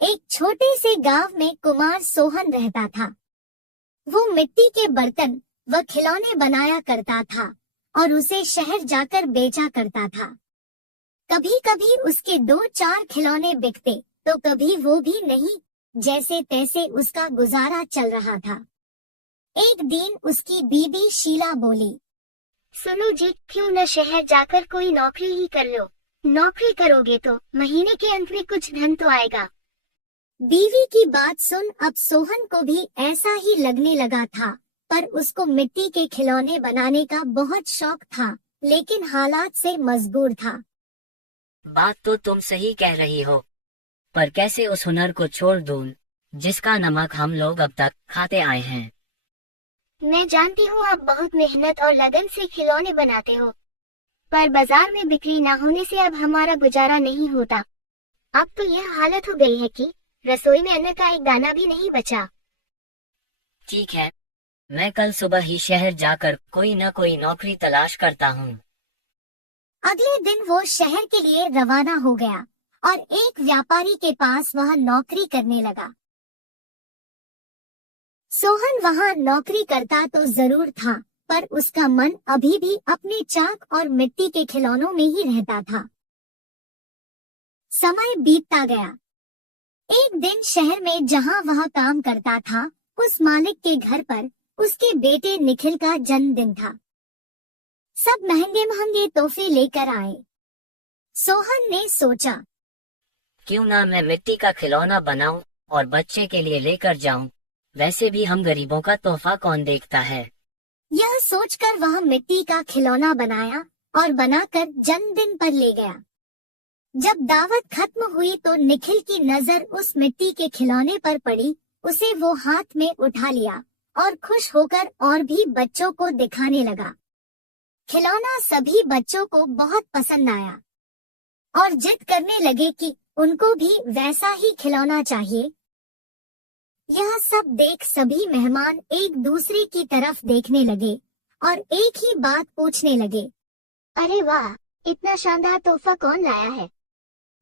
एक छोटे से गांव में कुमार सोहन रहता था। वो मिट्टी के बर्तन व खिलौने बनाया करता था और उसे शहर जाकर बेचा करता था। कभी कभी उसके 2-4 खिलौने बिकते तो कभी वो भी नहीं। जैसे तैसे उसका गुजारा चल रहा था। एक दिन उसकी बीवी शीला बोली, सुनो जी, क्यों न शहर जाकर कोई नौकरी ही कर लो। नौकरी करोगे तो महीने के अंत में कुछ धन तो आएगा। बीवी की बात सुन अब सोहन को भी ऐसा ही लगने लगा था, पर उसको मिट्टी के खिलौने बनाने का बहुत शौक था, लेकिन हालात से मजबूर था। बात तो तुम सही कह रही हो, पर कैसे उस हुनर को छोड़ दूं, जिसका नमक हम लोग अब तक खाते आए हैं। मैं जानती हूँ आप बहुत मेहनत और लगन से खिलौने बनाते हो, पर बाजार में बिक्री ना होने से अब हमारा गुजारा नहीं होता। अब तो यह हालत हो गई है कि रसोई में अन्न का एक दाना भी नहीं बचा। ठीक है, मैं कल सुबह ही शहर जाकर कोई न कोई नौकरी तलाश करता हूँ। अगले दिन वो शहर के लिए रवाना हो गया और एक व्यापारी के पास वह नौकरी करने लगा। सोहन वहाँ नौकरी करता तो जरूर था, पर उसका मन अभी भी अपने चाक और मिट्टी के खिलौनों में ही रहता था। समय बीतता गया। एक दिन शहर में जहाँ वह काम करता था, उस मालिक के घर पर उसके बेटे निखिल का जन्मदिन था। सब महंगे महंगे तोहफे लेकर आए। सोहन ने सोचा, क्यों ना मैं मिट्टी का खिलौना बनाऊं और बच्चे के लिए लेकर जाऊं। वैसे भी हम गरीबों का तोहफा कौन देखता है। यह सोचकर वह मिट्टी का खिलौना बनाया और बनाकर जन्मदिन पर ले गया। जब दावत खत्म हुई तो निखिल की नजर उस मिट्टी के खिलौने पर पड़ी। उसे वो हाथ में उठा लिया और खुश होकर और भी बच्चों को दिखाने लगा। खिलौना सभी बच्चों को बहुत पसंद आया और जिद करने लगे कि उनको भी वैसा ही खिलौना चाहिए। यह सब देख सभी मेहमान एक दूसरे की तरफ देखने लगे और एक ही बात पूछने लगे, अरे वाह, इतना शानदार तोहफा कौन लाया है?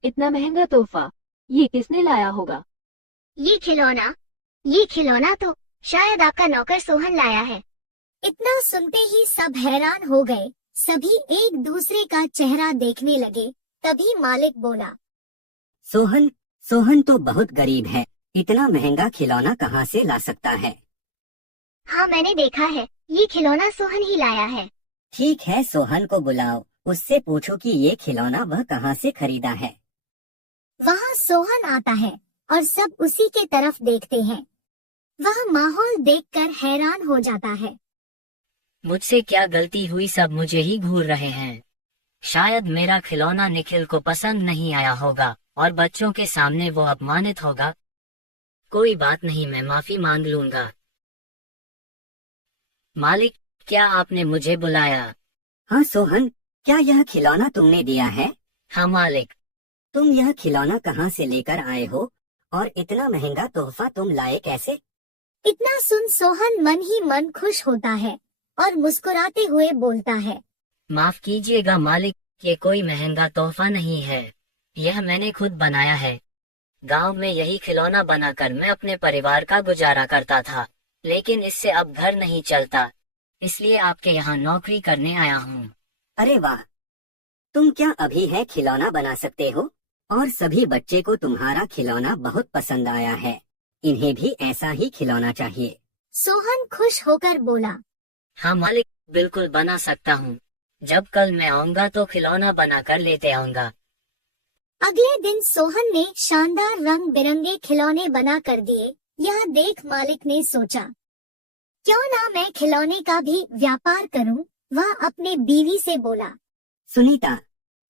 इतना महंगा तोहफा ये किसने लाया होगा? ये खिलौना तो शायद आपका नौकर सोहन लाया है। इतना सुनते ही सब हैरान हो गए। सभी एक दूसरे का चेहरा देखने लगे। तभी मालिक बोला, सोहन तो बहुत गरीब है, इतना महंगा खिलौना कहाँ से ला सकता है? हाँ, मैंने देखा है, ये खिलौना सोहन ही लाया है। ठीक है, सोहन को बुलाओ, उससे पूछो कि ये खिलौना वह कहाँ से खरीदा है। वहाँ सोहन आता है और सब उसी के तरफ देखते हैं। वह माहौल देखकर हैरान हो जाता है। मुझसे क्या गलती हुई, सब मुझे ही घूर रहे हैं। शायद मेरा खिलौना निखिल को पसंद नहीं आया होगा और बच्चों के सामने वो अपमानित होगा। कोई बात नहीं, मैं माफी मांग लूंगा। मालिक, क्या आपने मुझे बुलाया? हाँ सोहन, क्या यह खिलौना तुमने दिया है? हाँ मालिक। तुम यह खिलौना कहाँ से लेकर आए हो और इतना महंगा तोहफा तुम लाए कैसे? इतना सुन सोहन मन ही मन खुश होता है और मुस्कुराते हुए बोलता है, माफ कीजिएगा मालिक, ये कोई महंगा तोहफा नहीं है, यह मैंने खुद बनाया है। गांव में यही खिलौना बनाकर मैं अपने परिवार का गुजारा करता था, लेकिन इससे अब घर नहीं चलता, इसलिए आपके यहाँ नौकरी करने आया हूँ। अरे वाह, तुम क्या अभी है खिलौना बना सकते हो? और सभी बच्चे को तुम्हारा खिलौना बहुत पसंद आया है, इन्हें भी ऐसा ही खिलौना चाहिए। सोहन खुश होकर बोला, हाँ मालिक, बिल्कुल बना सकता हूँ। जब कल मैं आऊँगा तो खिलौना बना कर लेते आऊँगा। अगले दिन सोहन ने शानदार रंग बिरंगे खिलौने बना कर दिए। यह देख मालिक ने सोचा, क्यों ना मैं खिलौने का भी व्यापार करूं। वह अपने बीवी से बोला, सुनीता,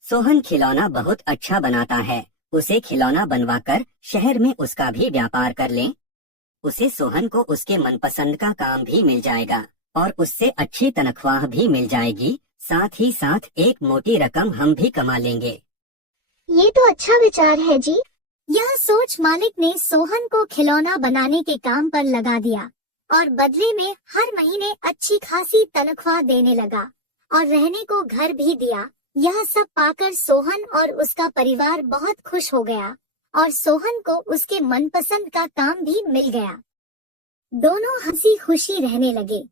सोहन खिलौना बहुत अच्छा बनाता है, उसे खिलौना बनवाकर शहर में उसका भी व्यापार कर लें। उसे सोहन को उसके मनपसंद का काम भी मिल जाएगा और उससे अच्छी तनख्वाह भी मिल जाएगी, साथ ही साथ एक मोटी रकम हम भी कमा लेंगे। ये तो अच्छा विचार है जी। यह सोच मालिक ने सोहन को खिलौना बनाने के काम पर लगा दिया और बदले में हर महीने अच्छी खासी तनख्वाह देने लगा और रहने को घर भी दिया। यह सब पाकर सोहन और उसका परिवार बहुत खुश हो गया और सोहन को उसके मनपसंद का काम भी मिल गया। दोनों हंसी खुशी रहने लगे।